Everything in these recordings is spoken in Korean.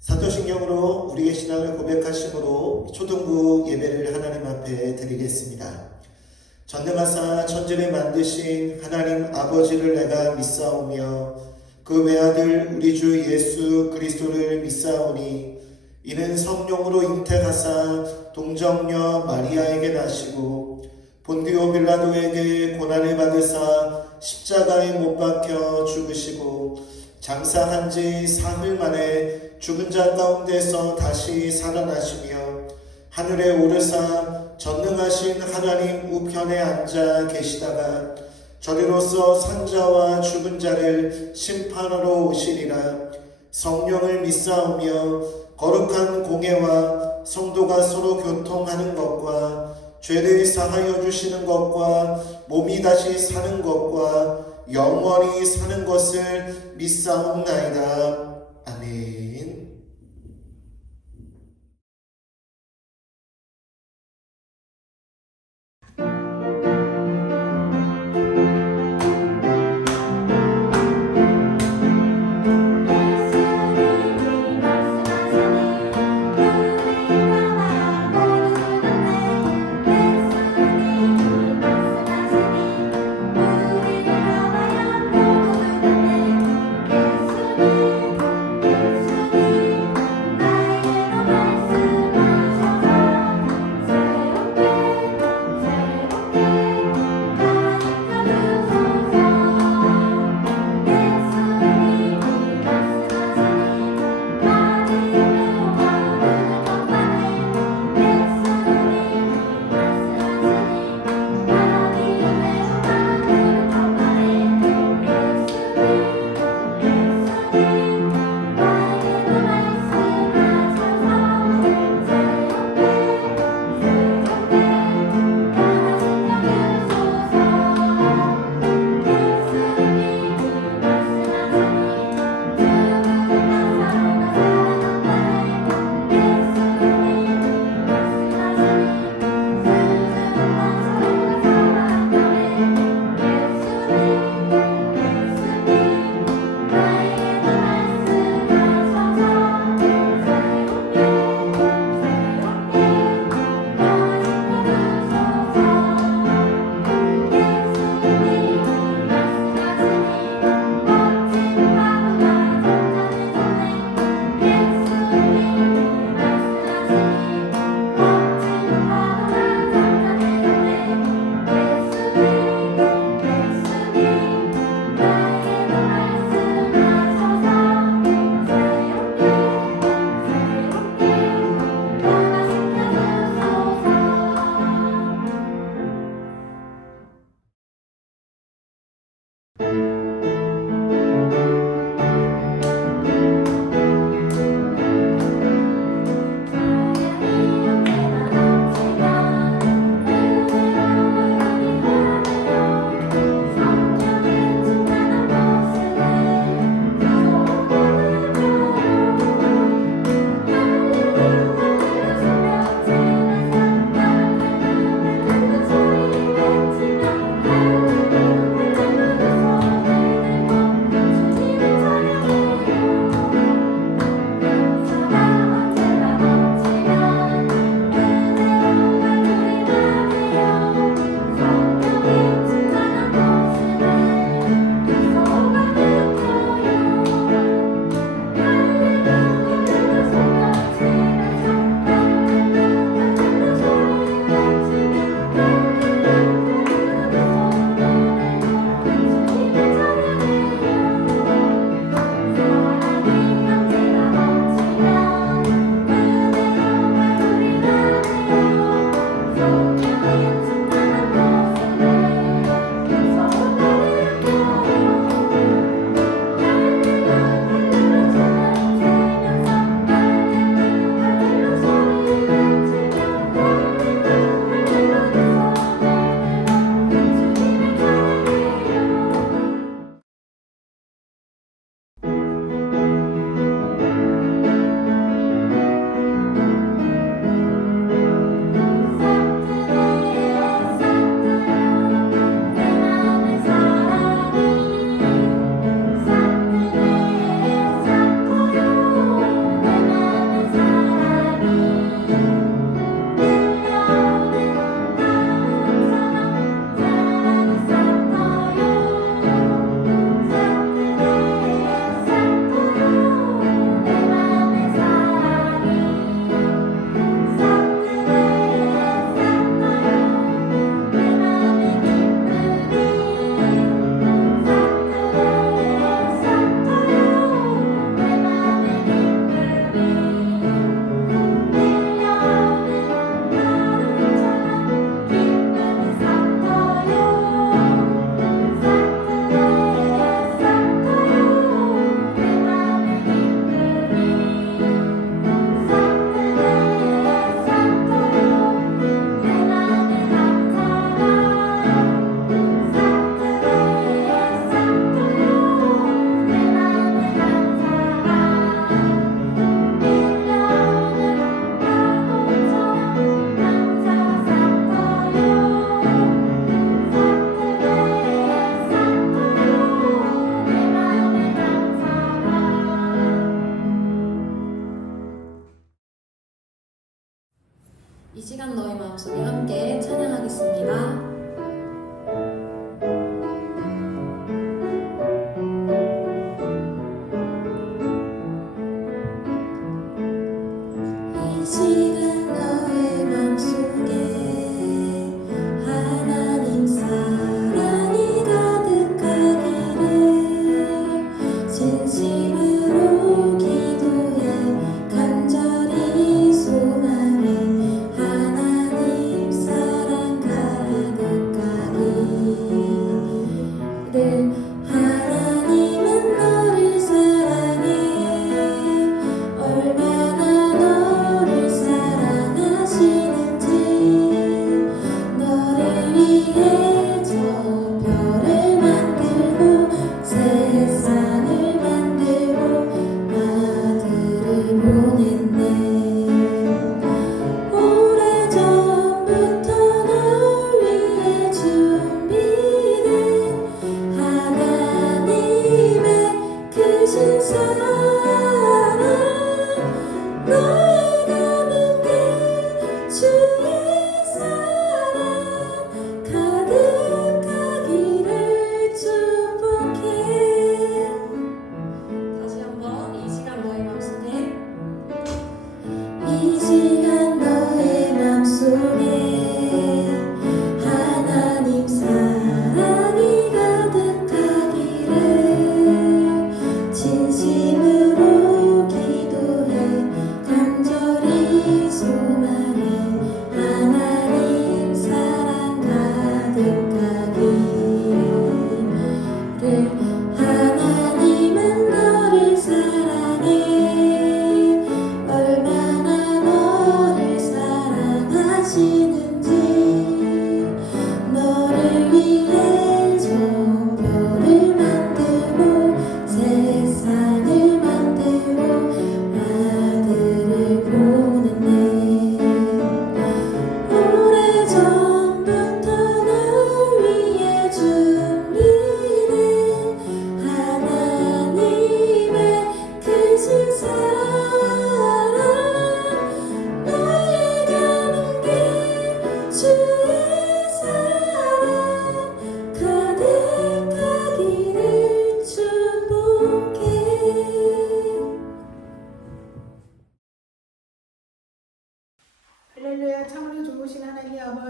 사도신경으로 우리의 신앙을 고백하심으로 초등부 예배를 하나님 앞에 드리겠습니다. 전능하사 천지를 만드신 하나님 아버지를 내가 믿사오며 그 외아들 우리 주 예수 그리스도를 믿사오니 이는 성령으로 잉태하사 동정녀 마리아에게 나시고 본디오 빌라도에게 고난을 받으사 십자가에 못 박혀 죽으시고 장사한 지 사흘 만에 죽은 자 가운데서 다시 살아나시며 하늘에 오르사 전능하신 하나님 우편에 앉아 계시다가 저리로서 산자와 죽은 자를 심판하러 오시리라. 성령을 믿사오며 거룩한 공예와 성도가 서로 교통하는 것과 죄를 사하여 주시는 것과 몸이 다시 사는 것과 영원히 사는 것을 믿사옵나이다. 아멘.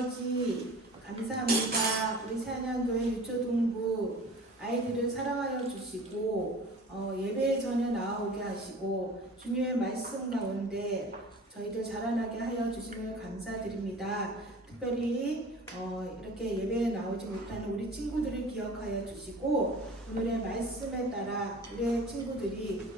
아버지 감사합니다. 우리 새안양교회 유초동부 아이들을 사랑하여 주시고 예배 전에 나오게 하시고 주님의 말씀 가운데 저희들 자라나게 하여 주심을 감사드립니다. 특별히 이렇게 예배에 나오지 못하는 우리 친구들을 기억하여 주시고 오늘의 말씀에 따라 우리 친구들이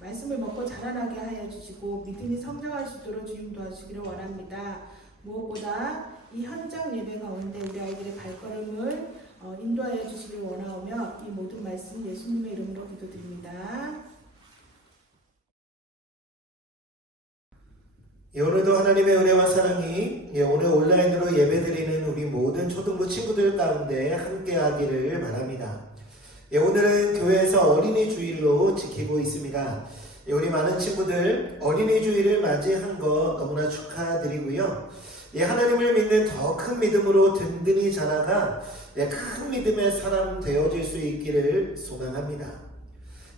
말씀을 먹고 자라나게 하여 주시고 믿음이 성장할 수 있도록 주님 도와주시기를 원합니다. 무엇보다 이 현장 예배 가운데 우리 아이들의 발걸음을 인도하여 주시길 원하오며 이 모든 말씀 예수님의 이름으로 기도드립니다. 오늘도 하나님의 은혜와 사랑이 오늘 온라인으로 예배드리는 우리 모든 초등부 친구들 가운데 함께하기를 바랍니다. 오늘은 교회에서 어린이 주일로 지키고 있습니다. 우리 많은 친구들 어린이 주일을 맞이한 거 너무나 축하드리고요. 하나님을 믿는 더 큰 믿음으로 든든히 자라가 큰 믿음의 사람 되어질 수 있기를 소망합니다.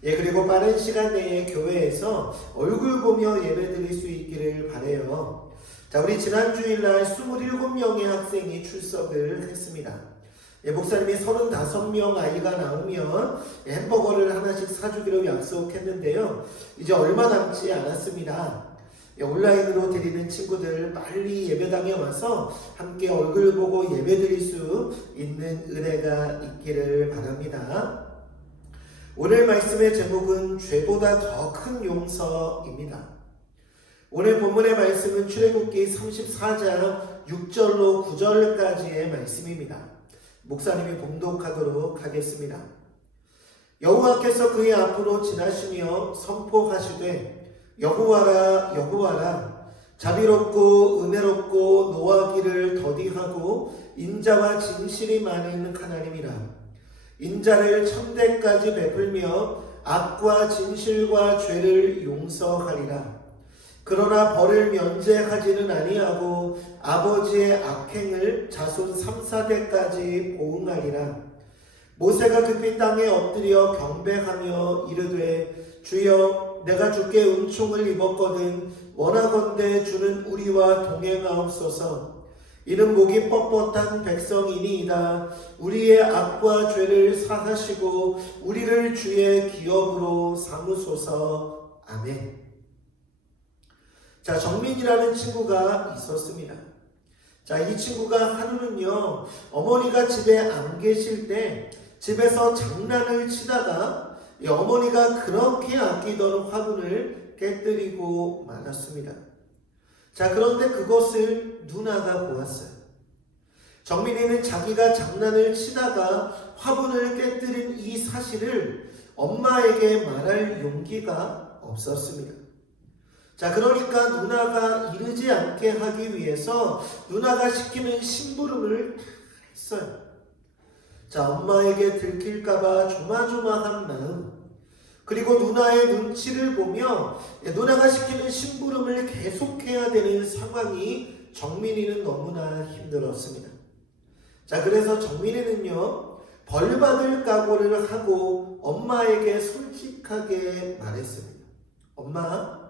그리고 빠른 시간 내에 교회에서 얼굴 보며 예배드릴 수 있기를 바라요. 자, 우리 지난 주일날 27명의 학생이 출석을 했습니다. 목사님이 35명 아이가 나오면 햄버거를 하나씩 사주기로 약속했는데요. 이제 얼마 남지 않았습니다. 온라인으로 드리는 친구들 빨리 예배당에 와서 함께 얼굴 보고 예배드릴 수 있는 은혜가 있기를 바랍니다. 오늘 말씀의 제목은 죄보다 더 큰 용서입니다. 오늘 본문의 말씀은 출애굽기 34장 6절로 9절까지의 말씀입니다. 목사님이 봉독하도록 하겠습니다. 여호와께서 그의 앞으로 지나시며 선포하시되 여호와라 여호와라 자비롭고 은혜롭고 노하기를 더디하고 인자와 진실이 많은 하나님이라. 인자를 천대까지 베풀며 악과 진실과 죄를 용서하리라. 그러나 벌을 면제하지는 아니하고 아버지의 악행을 자손 3,4대까지 보응하리라. 모세가 급히 땅에 엎드려 경배하며 이르되 주여 내가 주께 은총을 입었거든 원하건대 주는 우리와 동행하옵소서. 이는 목이 뻣뻣한 백성이니이다. 우리의 악과 죄를 사하시고 우리를 주의 기업으로 삼으소서. 아멘. 자, 정민이라는 친구가 있었습니다. 자, 이 친구가 하루는요, 어머니가 집에 안 계실 때 집에서 장난을 치다가 어머니가 그렇게 아끼던 화분을 깨뜨리고 말았습니다. 자, 그런데 그것을 누나가 보았어요. 정민이는 자기가 장난을 치다가 화분을 깨뜨린 이 사실을 엄마에게 말할 용기가 없었습니다. 자, 그러니까 누나가 이르지 않게 하기 위해서 누나가 시키는 심부름을 다 했어요. 자, 엄마에게 들킬까봐 조마조마한 마음, 그리고 누나의 눈치를 보며 누나가 시키는 심부름을 계속해야 되는 상황이 정민이는 너무나 힘들었습니다. 자, 그래서 정민이는요, 벌받을 각오를 하고 엄마에게 솔직하게 말했습니다. 엄마,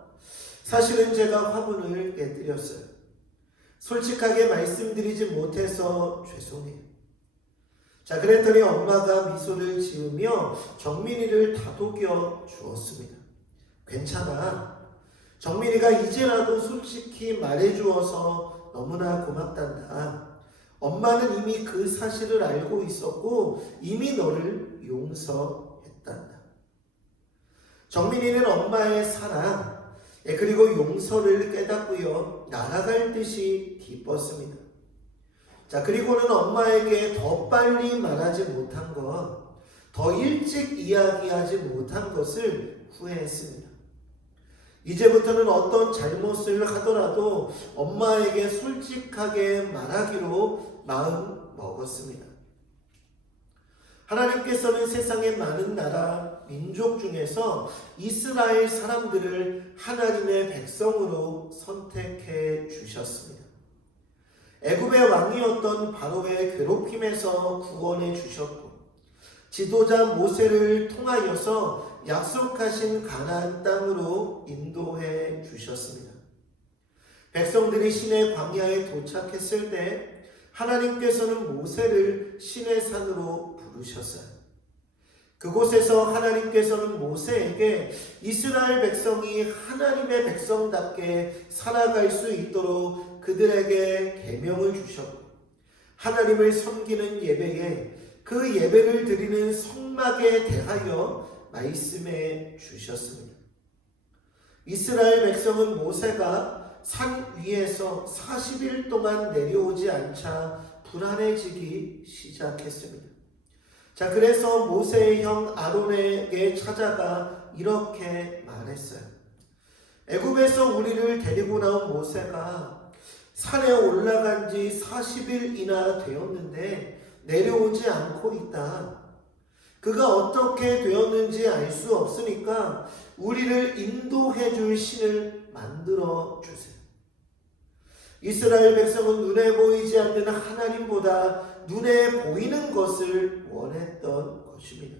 사실은 제가 화분을 깨뜨렸어요. 솔직하게 말씀드리지 못해서 죄송해요. 자, 그랬더니 엄마가 미소를 지으며 정민이를 다독여 주었습니다. 괜찮아. 정민이가 이제라도 솔직히 말해주어서 너무나 고맙단다. 엄마는 이미 그 사실을 알고 있었고 이미 너를 용서했단다. 정민이는 엄마의 사랑 그리고 용서를 깨닫고요, 날아갈 듯이 기뻤습니다. 자, 그리고는 엄마에게 더 빨리 말하지 못한 것, 더 일찍 이야기하지 못한 것을 후회했습니다. 이제부터는 어떤 잘못을 하더라도 엄마에게 솔직하게 말하기로 마음 먹었습니다. 하나님께서는 세상의 많은 나라, 민족 중에서 이스라엘 사람들을 하나님의 백성으로 선택해 주셨습니다. 애굽의 왕이었던 바로의 괴롭힘에서 구원해 주셨고, 지도자 모세를 통하여서 약속하신 가나안 땅으로 인도해 주셨습니다. 백성들이 시내 광야에 도착했을 때 하나님께서는 모세를 시내 산으로 부르셨어요. 그곳에서 하나님께서는 모세에게 이스라엘 백성이 하나님의 백성답게 살아갈 수 있도록 그들에게 계명을 주셨고, 하나님을 섬기는 예배에 그 예배를 드리는 성막에 대하여 말씀해 주셨습니다. 이스라엘 백성은 모세가 산 위에서 40일 동안 내려오지 않자 불안해지기 시작했습니다. 자, 그래서 모세의 형 아론에게 찾아가 이렇게 말했어요. 애굽에서 우리를 데리고 나온 모세가 산에 올라간 지 40일이나 되었는데 내려오지 않고 있다. 그가 어떻게 되었는지 알 수 없으니까 우리를 인도해 줄 신을 만들어 주세요. 이스라엘 백성은 눈에 보이지 않는 하나님보다 눈에 보이는 것을 원했던 것입니다.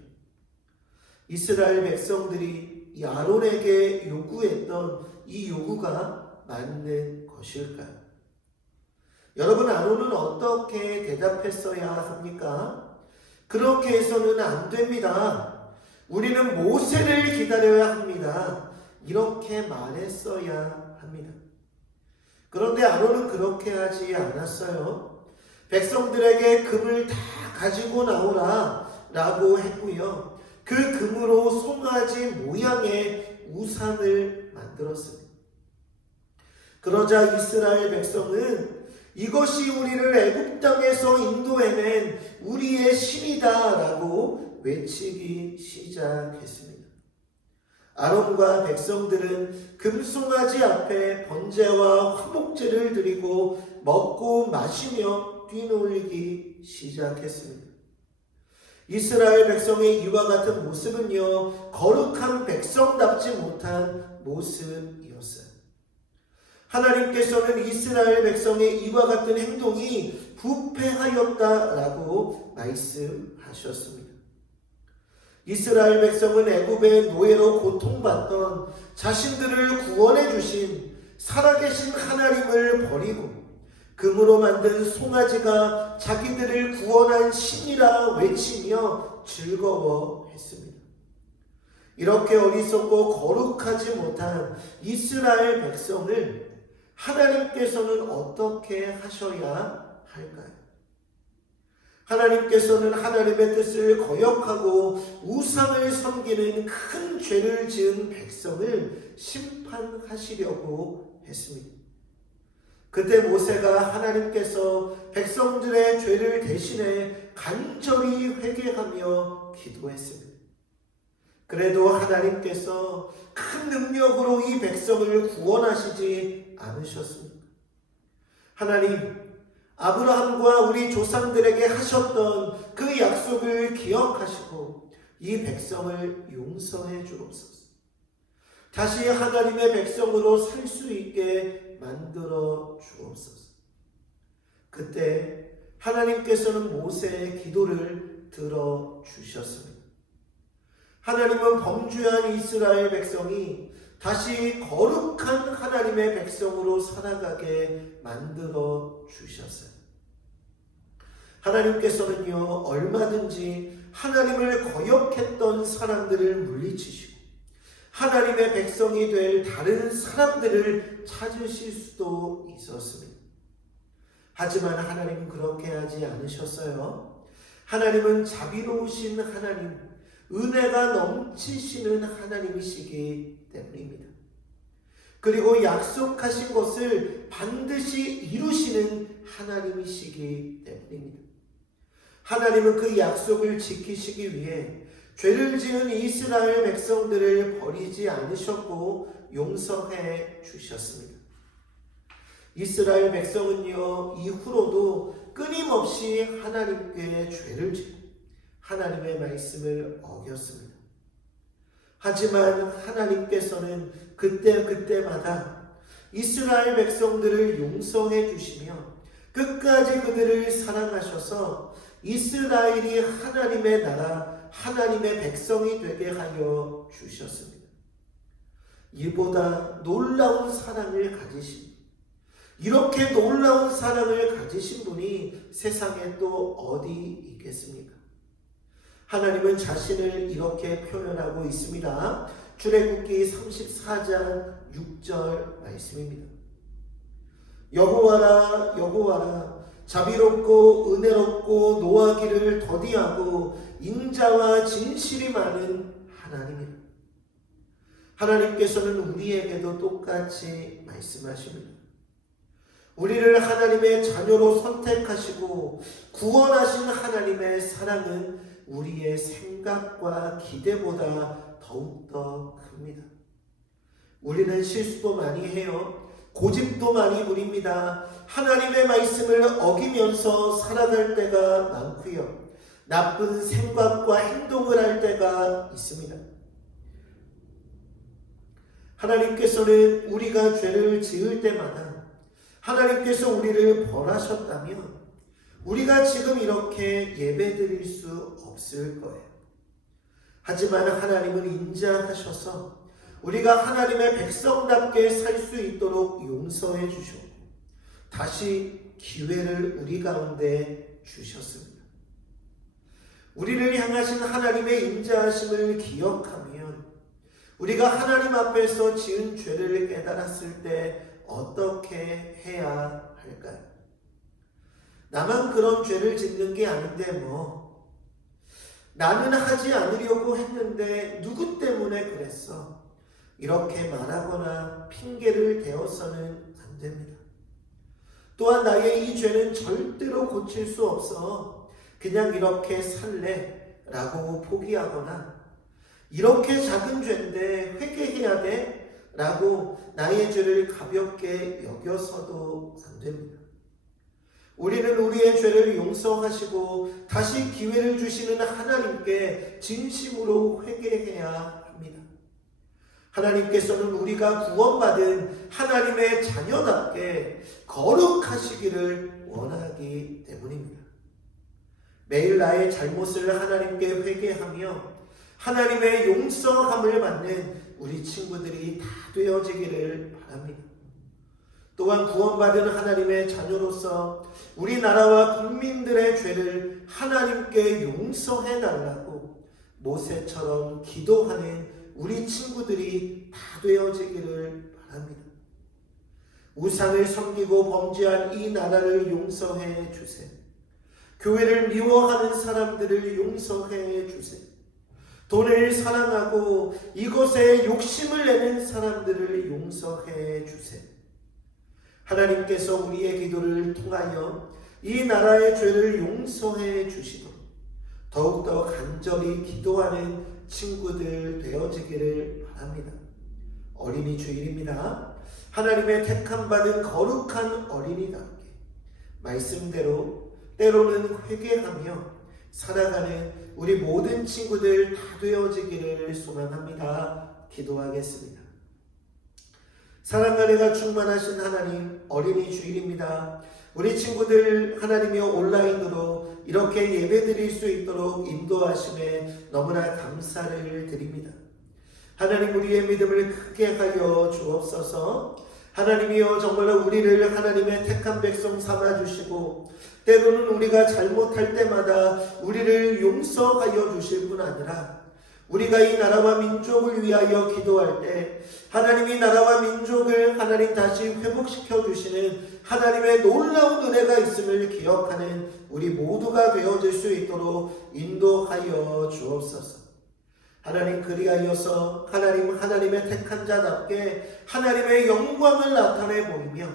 이스라엘 백성들이 이 아론에게 요구했던 이 요구가 맞는 것일까요? 여러분, 아론은 어떻게 대답했어야 합니까? 그렇게 해서는 안 됩니다. 우리는 모세를 기다려야 합니다. 이렇게 말했어야 합니다. 그런데 아론은 그렇게 하지 않았어요. 백성들에게 금을 다 가지고 나오라 라고 했고요. 그 금으로 송아지 모양의 우상을 만들었습니다. 그러자 이스라엘 백성은 이것이 우리를 애굽 땅에서 인도해낸 우리의 신이다 라고 외치기 시작했습니다. 아론과 백성들은 금송아지 앞에 번제와 화목제를 드리고 먹고 마시며 뛰놀기 시작했습니다. 이스라엘 백성의 이와 같은 모습은요, 거룩한 백성답지 못한 모습이었어요. 하나님께서는 이스라엘 백성의 이와 같은 행동이 부패하였다라고 말씀하셨습니다. 이스라엘 백성은 애굽의 노예로 고통받던 자신들을 구원해 주신 살아계신 하나님을 버리고 금으로 만든 송아지가 자기들을 구원한 신이라 외치며 즐거워했습니다. 이렇게 어리석고 거룩하지 못한 이스라엘 백성을 하나님께서는 어떻게 하셔야 할까요? 하나님께서는 하나님의 뜻을 거역하고 우상을 섬기는 큰 죄를 지은 백성을 심판하시려고 했습니다. 그때 모세가 하나님께서 백성들의 죄를 대신해 간절히 회개하며 기도했습니다. 그래도 하나님께서 큰 능력으로 이 백성을 구원하시지 않으셨습니다. 하나님, 아브라함과 우리 조상들에게 하셨던 그 약속을 기억하시고 이 백성을 용서해 주옵소서. 다시 하나님의 백성으로 살 수 있게 만들어 주옵소서. 그때 하나님께서는 모세의 기도를 들어주셨습니다. 하나님은 범죄한 이스라엘 백성이 다시 거룩한 하나님의 백성으로 살아가게 만들어 주셨어요. 하나님께서는요, 얼마든지 하나님을 거역했던 사람들을 물리치시고 하나님의 백성이 될 다른 사람들을 찾으실 수도 있었습니다. 하지만 하나님은 그렇게 하지 않으셨어요. 하나님은 자비로우신 하나님, 은혜가 넘치시는 하나님이시기 때문입니다. 그리고 약속하신 것을 반드시 이루시는 하나님이시기 때문입니다. 하나님은 그 약속을 지키시기 위해 죄를 지은 이스라엘 백성들을 버리지 않으셨고 용서해 주셨습니다. 이스라엘 백성은요, 이후로도 끊임없이 하나님께 죄를 지고 하나님의 말씀을 어겼습니다. 하지만 하나님께서는 그때마다 이스라엘 백성들을 용서해 주시며 끝까지 그들을 사랑하셔서 이스라엘이 하나님의 나라, 하나님의 백성이 되게 하여 주셨습니다. 이보다 놀라운 사랑을 가지신 이렇게 놀라운 사랑을 가지신 분이 세상에 또 어디 있겠습니까? 하나님은 자신을 이렇게 표현하고 있습니다. 출애굽기 34장 6절 말씀입니다. 여호와라 여호와라 자비롭고 은혜롭고 노하기를 더디하고 인자와 진실이 많은 하나님이라. 하나님께서는 우리에게도 똑같이 말씀하십니다. 우리를 하나님의 자녀로 선택하시고 구원하신 하나님의 사랑은 우리의 생각과 기대보다 더욱더 큽니다. 우리는 실수도 많이 해요. 고집도 많이 부립니다. 하나님의 말씀을 어기면서 살아갈 때가 많고요. 나쁜 생각과 행동을 할 때가 있습니다. 하나님께서는 우리가 죄를 지을 때마다 하나님께서 우리를 벌하셨다면 우리가 지금 이렇게 예배드릴 수 없을 거예요. 하지만 하나님은 인자하셔서 우리가 하나님의 백성답게 살 수 있도록 용서해 주셨고 다시 기회를 우리 가운데 주셨습니다. 우리를 향하신 하나님의 인자하심을 기억하면 우리가 하나님 앞에서 지은 죄를 깨달았을 때 어떻게 해야 할까요? 나만 그런 죄를 짓는 게 아닌데 나는 하지 않으려고 했는데 누구 때문에 그랬어? 이렇게 말하거나 핑계를 대어서는 안 됩니다. 또한 나의 이 죄는 절대로 고칠 수 없어. 그냥 이렇게 살래 라고 포기하거나 이렇게 작은 죄인데 회개해야 돼 라고 나의 죄를 가볍게 여겨서도 안 됩니다. 우리는 우리의 죄를 용서하시고 다시 기회를 주시는 하나님께 진심으로 회개해야 합니다. 하나님께서는 우리가 구원받은 하나님의 자녀답게 거룩하시기를 원하기 때문입니다. 매일 나의 잘못을 하나님께 회개하며 하나님의 용서함을 받는 우리 친구들이 다 되어지기를 바랍니다. 또한 구원받은 하나님의 자녀로서 우리나라와 국민들의 죄를 하나님께 용서해 달라고 모세처럼 기도하는 우리 친구들이 다 되어지기를 바랍니다. 우상을 섬기고 범죄한 이 나라를 용서해 주세요. 교회를 미워하는 사람들을 용서해 주세요. 돈을 사랑하고 이것에 욕심을 내는 사람들을 용서해 주세요. 하나님께서 우리의 기도를 통하여 이 나라의 죄를 용서해 주시도록 더욱더 간절히 기도하는 친구들 되어지기를 바랍니다. 어린이 주일입니다. 하나님의 택함받은 거룩한 어린이답게 말씀대로 때로는 회개하며 살아가는 우리 모든 친구들 다 되어지기를 소망합니다. 기도하겠습니다. 사랑과 은혜가 충만하신 하나님, 어린이 주일입니다. 우리 친구들 하나님이 온라인으로 이렇게 예배드릴 수 있도록 인도하심에 너무나 감사를 드립니다. 하나님, 우리의 믿음을 크게 하여 주옵소서. 하나님이여, 정말로 우리를 하나님의 택한 백성 삼아주시고 때로는 우리가 잘못할 때마다 우리를 용서하여 주실 뿐 아니라 우리가 이 나라와 민족을 위하여 기도할 때 하나님이 나라와 민족을 하나님 다시 회복시켜 주시는 하나님의 놀라운 은혜가 있음을 기억하는 우리 모두가 되어질 수 있도록 인도하여 주옵소서. 하나님, 그리하여서 하나님의 택한 자답게 하나님의 영광을 나타내 보이며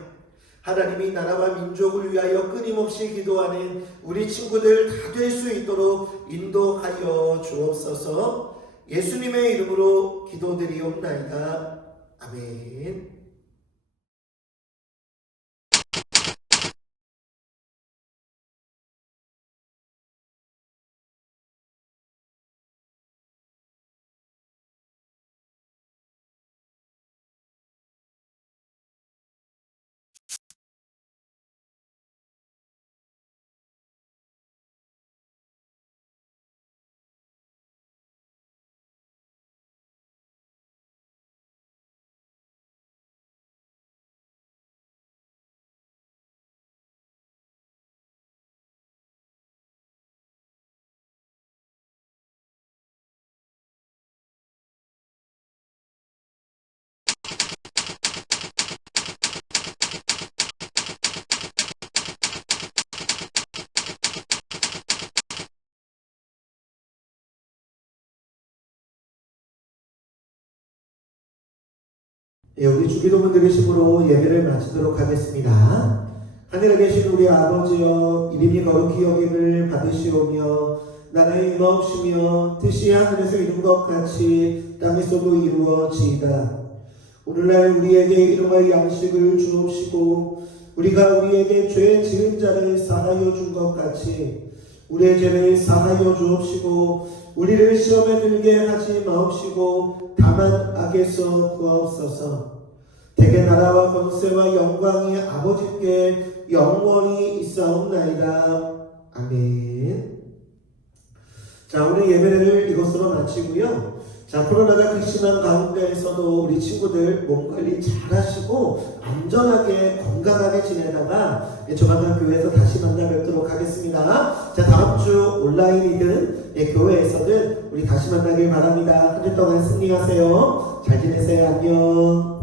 하나님이 나라와 민족을 위하여 끊임없이 기도하는 우리 친구들 다 될 수 있도록 인도하여 주옵소서. 예수님의 이름으로 기도드리옵나이다. 아멘. 예, 우리 주기도문 들으심으로 예배를 마치도록 하겠습니다. 하늘에 계신 우리 아버지여, 이름이 거룩히 여김을 받으시오며 나라의 임하옵시며 뜻이 하늘에서 이룬 것 같이 땅에서도 이루어지이다. 오늘날 우리에게 일용할 양식을 주옵시고 우리가 우리에게 죄 지은 자를 사하여 준 것 같이 우리의 죄를 사하여 주옵시고 우리를 시험에 들게 하지 마옵시고 다만 악에서 구하옵소서. 대개 나라와 권세와 영광이 아버지께 영원히 있사옵나이다. 아멘. 자, 오늘 예배를 이것으로 마치고요. 자, 코로나가 극심한 가운데에서도 우리 친구들 몸 관리 잘 하시고 안전하게 건강하게 지내다가 조만간 교회에서 다시 만나 뵙도록 하겠습니다. 자, 다음 주 온라인이든 교회에서든 우리 다시 만나길 바랍니다. 한 주 동안 승리하세요. 잘 지내세요. 안녕.